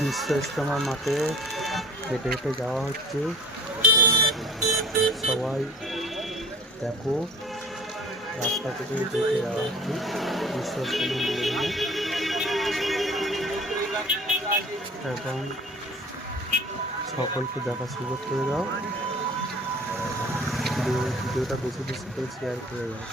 বিশ্ব ইজতেমা মাঠে হেঁটে হেঁটে যাওয়া হচ্ছে। সবাই দেখো, রাস্তা থেকে হেঁটে হেঁটে যাওয়া হচ্ছে বিশ্ব ইজতেমা ময়দানে। এবং সকলকে দেখার সুযোগ করে দাও। ভিডিওটা বেশি বেশি করে শেয়ার করে দাও।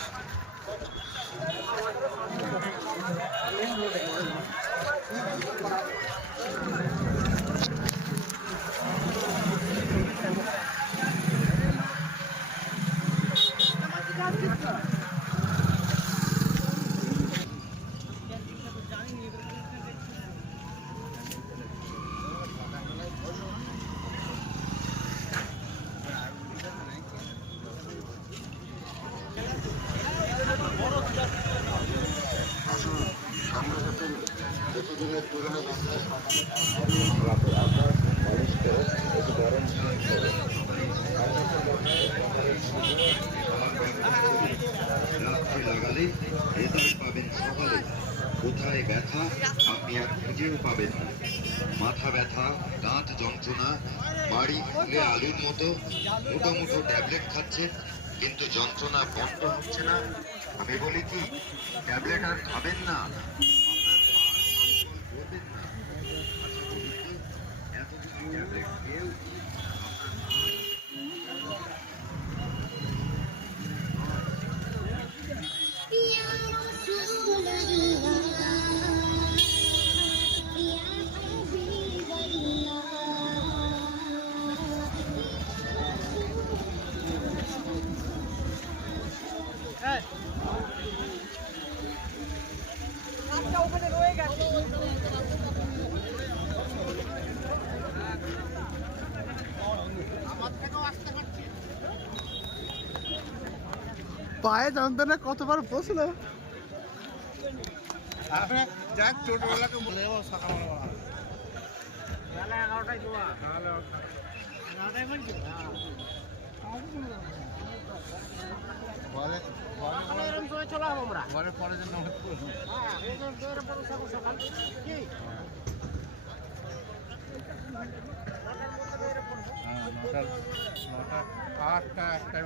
লাগালে রেজাল্ট পাবেন সকালে। কোথায় ব্যথা আপনি আর খুঁজেও পাবেন না। মাথা ব্যথা, দাঁত যন্ত্রণা, মাড়ি ফুলে আলুর মতো মোটো মোটো ট্যাবলেট খাচ্ছেন, কিন্তু যন্ত্রণা বন্ধ হচ্ছে না। আমি বলি কি, ট্যাবলেট আর খাবেন না, বলবেন না। এতদিন ট্যাবলেট খেয়েও পায়ে যন্ত্রণা কতবার বসলো। যাক ছোটবেলাকে বলে যাবো সকালবেলা 11টায় দোয়া ঘরের পরে জন্য নটা 8টা 1টায়